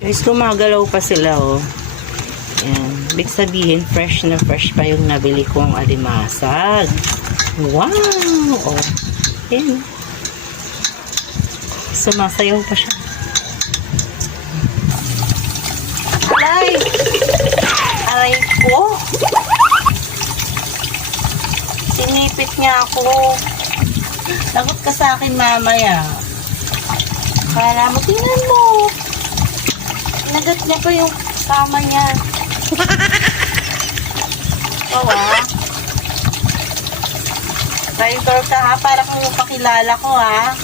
Guys, gumagalaw pa sila, oh. Ayan. Ibig sabihin, fresh na fresh pa yung nabili kong alimasag. Wow! Oh. Ayan. Sumasayaw pa siya. Aray! Aray ko! Sinipit niya ako. Lagot ka sa akin mamaya. Kala mo, tingnan mo. Nagat niya pa yung kama niya. Ikaw Traitor ka ha, para kung pakilala ko ha.